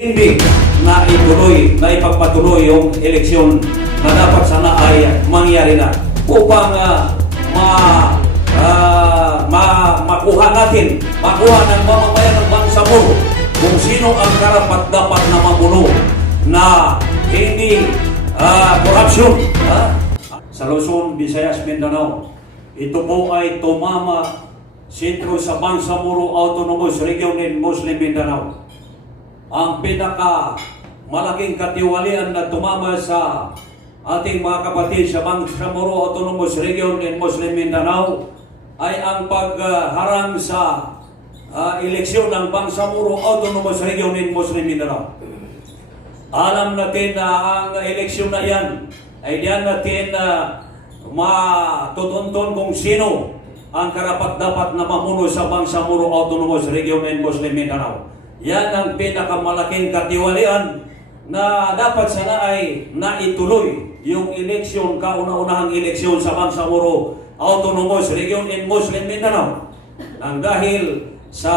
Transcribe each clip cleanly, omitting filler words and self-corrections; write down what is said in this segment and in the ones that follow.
Hindi na ituloy, na ipagpatuloy yung eleksyon na dapat sana ay mangyari na upang makuha ng mamamayan ng Bangsamoro kung sino ang karapat-dapat na mamuno na hindi korupsyon. Sa Luzon, Visayas, Mindanao, ito po ay tumama sentro sa Bangsamoro Autonomous Region in Muslim Mindanao. Ang pinaka malaking katiwalian na tumama sa ating mga kapatid sa Bangsamoro Autonomous Region in Muslim Mindanao ay ang pagharang sa eleksyon ng Bangsamoro Autonomous Region in Muslim Mindanao. Alam natin na ang eleksyon na yan ay diyan natin matutuntun kung sino ang karapat-dapat na mamuno sa Bangsamoro Autonomous Region in Muslim Mindanao. Yan ang pinakamalaking katiwalian na dapat sana ay naituloy yung eleksyon, kauna-unahang eleksyon sa Bangsamoro Autonomous Region in Muslim Mindanao. Nang dahil sa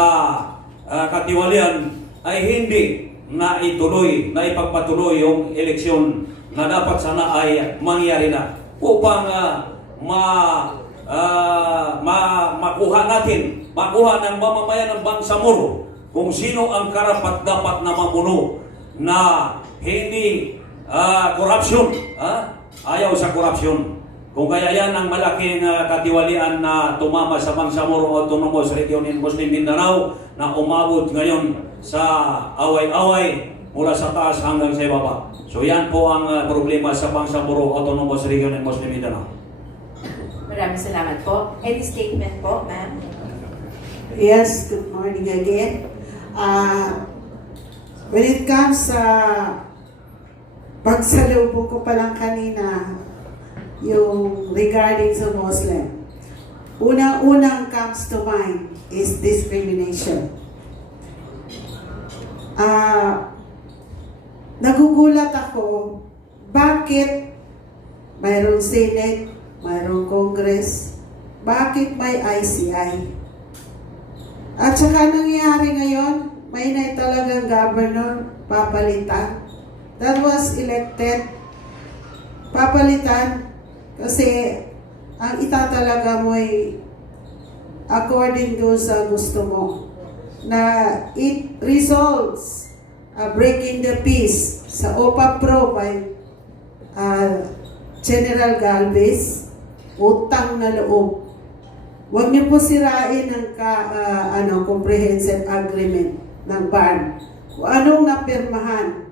katiwalian ay hindi naituloy, na ipagpatuloy yung eleksyon na dapat sana ay mangyari na upang makuha ng mamamayan ng Bangsamoro kung sino ang karapat-dapat na mamuno na hindi korupsyon. Ayaw sa korupsyon. Kung kaya yan ang malaking katiwalian na tumama sa Bangsamoro Autonomous Region in Muslim Mindanao na umabot ngayon sa away-away mula sa taas hanggang sa ibaba. So yan po ang problema sa Bangsamoro Autonomous Region in Muslim Mindanao. Maraming salamat po. Any statement po, ma'am? Yes, good morning again. When it comes sa pagsalubong ko pa lang kanina, yung regarding sa Muslim, unang comes to mind is discrimination. Nagugulat ako, bakit mayroong Senate, mayroong Congress, bakit may ICI? At saka nangyayari ngayon, may na talagang governor, papalitan. That was elected, papalitan, kasi ang itatalaga mo ay according to sa gusto mo, na it results breaking the peace sa OPA Pro by General Galvez, utang na loob. Huwag niyo po sirain ang comprehensive agreement ng BARM. Kung anong napirmahan.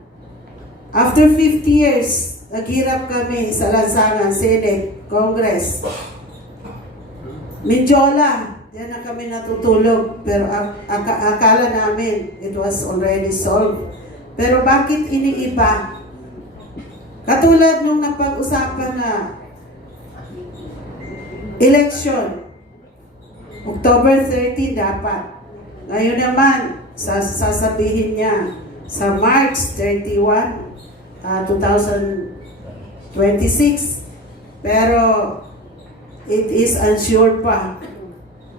After 50 years, naghirap kami sa lansangan, Senate, Congress. Mindiola, diyan na kami natutulog. Pero akala namin it was already solved. Pero bakit iniiba? Katulad nung napag-usapan na election, October 30 dapat. Ngayon naman, sasabihin niya sa March 31, 2026. Pero it is unsure pa.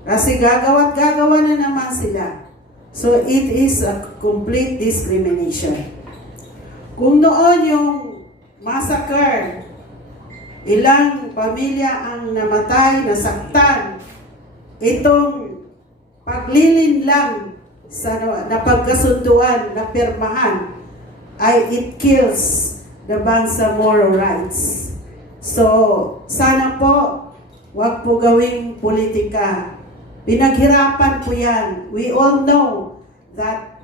Kasi gagawa na naman sila. So it is a complete discrimination. Kung noon yung massacre, ilang pamilya ang namatay, nasaktan, itong paglilin lang sa napagkasunduan, na pirmahan, ay it kills the Bangsamoro rights. So, sana po, wag po gawing politika. Pinaghirapan po yan. We all know that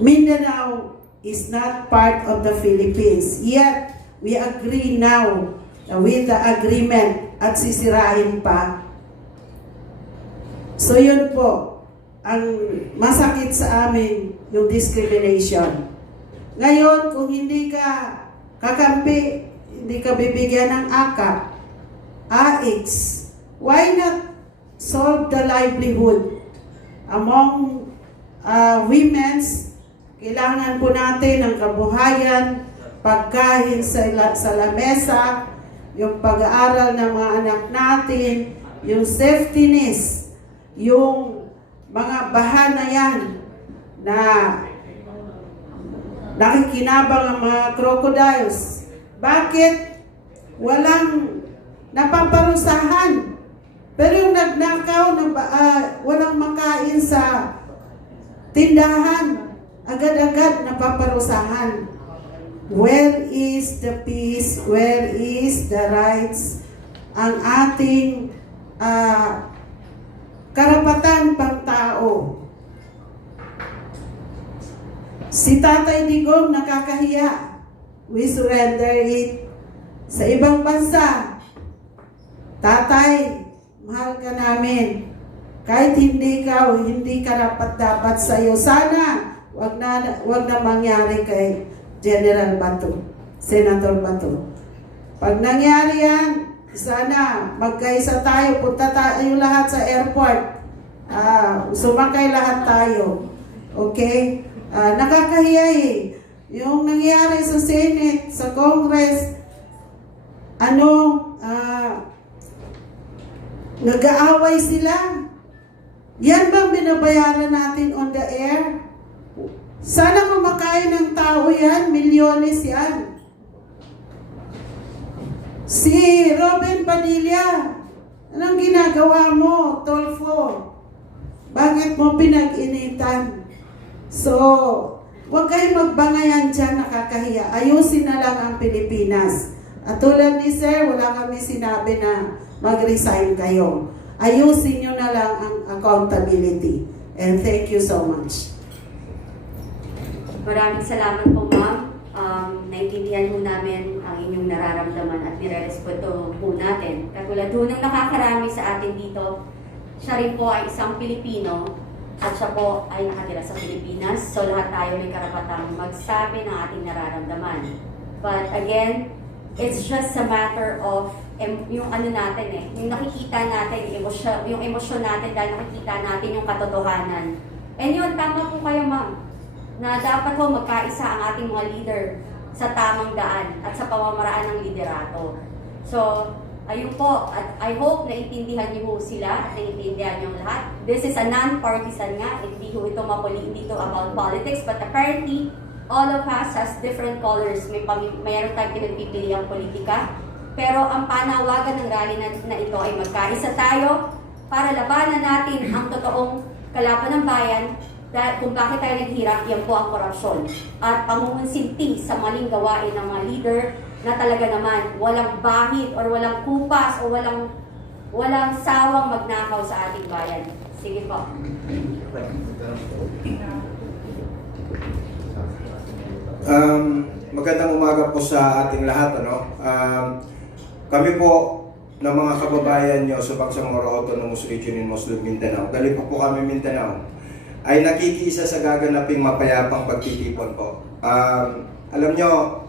Mindanao is not part of the Philippines. Yet, we agree now with the agreement at sisirain pa. So yun po, ang masakit sa amin, yung discrimination. Ngayon, kung hindi ka kakampi, hindi ka bibigyan ng AKAP, AX, why not solve the livelihood among women's? Kailangan po natin ng kabuhayan, pagkain sa lamesa, yung pag-aaral ng mga anak natin, yung safetyness, yung mga bahana yan na nakikinabang ang mga crocodiles. Bakit walang napaparusahan? Pero yung nagnakaw, walang makain sa tindahan, agad-agad napaparusahan. Where is the peace? Where is the rights? Ang ating karapatan pang tao. Si Tatay Digong nakakahiya. We surrender it. Sa ibang bansa, Tatay, mahal ka namin. Kahit hindi karapat-dapat sa iyo. Sana, wag na mangyari kay General Bato, Senator Bato. Pag nangyari yan, sana magkaisa tayo, punta tayo lahat sa airport. Sumakay lahat tayo. Okay? Nakakahiya eh. Yung nangyari sa Senate, sa Congress, nag-aaway sila. Yan bang binabayaran natin on the air? Sana kumakain ng tao yan, milyones yan. Si Robin Padilla, anong ginagawa mo, Tolfo? Bakit mo pinag-initan? So, huwag kayong magbangayan dyan, nakakahiya. Ayusin na lang ang Pilipinas. At tulad ni Sir, wala kami sinabi na mag-resign kayo. Ayusin nyo na lang ang accountability. And thank you so much. Maraming salamat po, ma'am. Naintindihan po namin ang inyong nararamdaman at nire-respeto po natin. Katulad po ng nakakarami sa atin dito, siya rin po ay isang Pilipino at siya po ay nakatira sa Pilipinas. So lahat tayo may karapatang magsabi ng ating nararamdaman. But again, it's just a matter of yung ano natin yung nakikita natin, yung emosyon natin dahil nakikita natin yung katotohanan. And yun, tama po kayo, ma'am, na dapat po magkaisa ang ating mga leader sa tamang daan at sa pamamaraan ng liderato. So, ayun po, at I hope na intindihan niyo po sila at naiintindihan niyo lahat. This is a non-partisan nga, hindi po ito dito about politics, but apparently, all of us has different colors. Mayroon tayong pinagpipili ang politika. Pero ang panawagan ng rally na ito ay magkaisa tayo para labanan natin ang totoong kalaban ng bayan. Dahil kung bakit tayo naghirap, yan po ang korupsyon. At pangungunsinti sa maling gawain ng mga leader na talaga naman walang bahid or walang kupas o walang sawang magnakaw sa ating bayan. Sige po. Magandang umaga po sa ating lahat. Kami po ng mga kababayan nyo sa Bangsamoro Autonomous Region in Muslim Mindanao, galing po kami Mindanao, ay nakikiisa sa gaganaping mapayapang pagtitipon po. Alam nyo,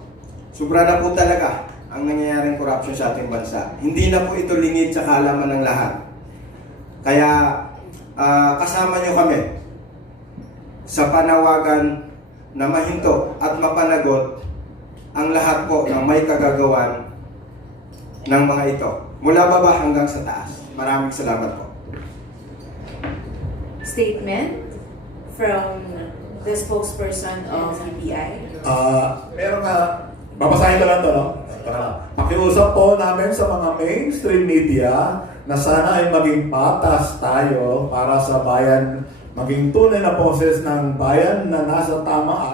sobra na po talaga ang nangyayaring corruption sa ating bansa. Hindi na po ito lingid sa kaalaman ng lahat. Kaya kasama nyo kami sa panawagan na mahinto at mapanagot ang lahat po ng may kagagawan ng mga ito. Mula baba hanggang sa taas. Maraming salamat po. Statement from the spokesperson of UPI. Meron nga, babasahin ko lang ito, no? Pakiusap po namin sa mga mainstream media na sana ay maging patas tayo para sa bayan, maging tunay na boses ng bayan na nasa tama